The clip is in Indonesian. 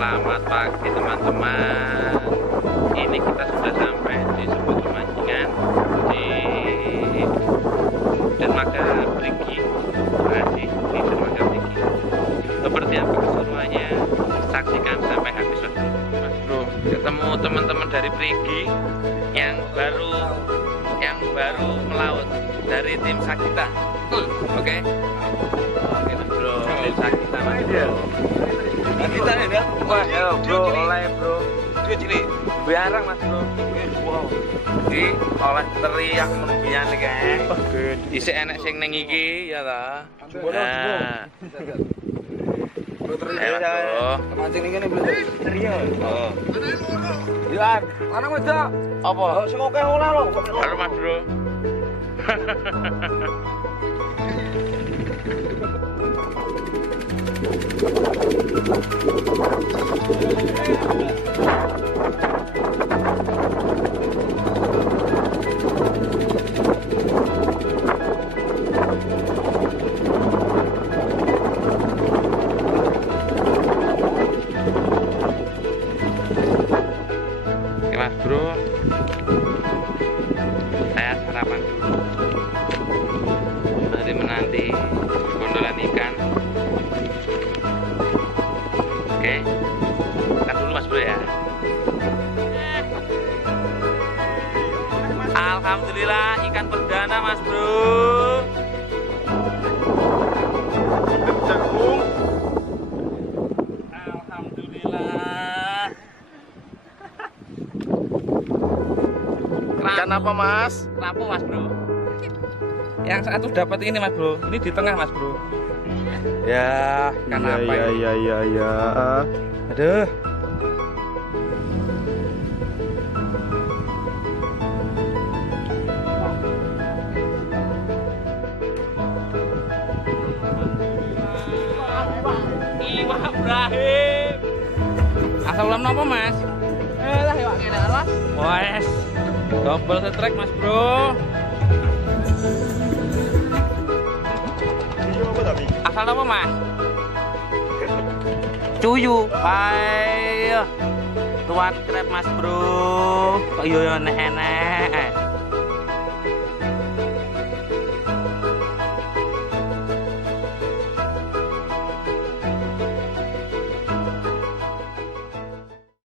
Selamat pagi teman-teman. Ini kita sudah sampai di sebuah pemancingan di Dermaga Brigi. Masih di Dermaga Brigi. Seperti apa keseruannya, saksikan sampai habis Mas Bro. Ketemu teman-teman dari Brigi yang baru melaut dari tim Sakita. Oke. Oke Mas Bro, tim Sakita Mas Bro. Kita ini ya. Wah, ya bro, oleh bro. Dia cilik. Biarang Mas Bro. Wow. Iki oleh teriak menbiyan iki kae. Isih enek sing ning iki ya ta. Nah. Mancing ini belum teriak. Oh. Yan, mana wedok? Apa? Sing oke ora lho. Halo Mas Bro. Oke Mas Bro, saya sarapan dulu. Mari menanti gondolan ikan. Oke, kita dulu Mas Bro ya. Alhamdulillah ikan perdana Mas Bro. Alhamdulillah. Ikan apa Mas? Kerapu Mas Bro. Yang satu dapat ini Mas Bro. Ini di tengah Mas Bro. Ya, ikan apa ini? Ya. Aduh. Iwak Ibrahim. Asal ulam nopo Mas? Lah iwak kene Mas. Wes. Double strike Mas Bro. Asal apa Mas? Cuyu. Ayo. Tuan krep Mas Bro. Kok yo enek-enek.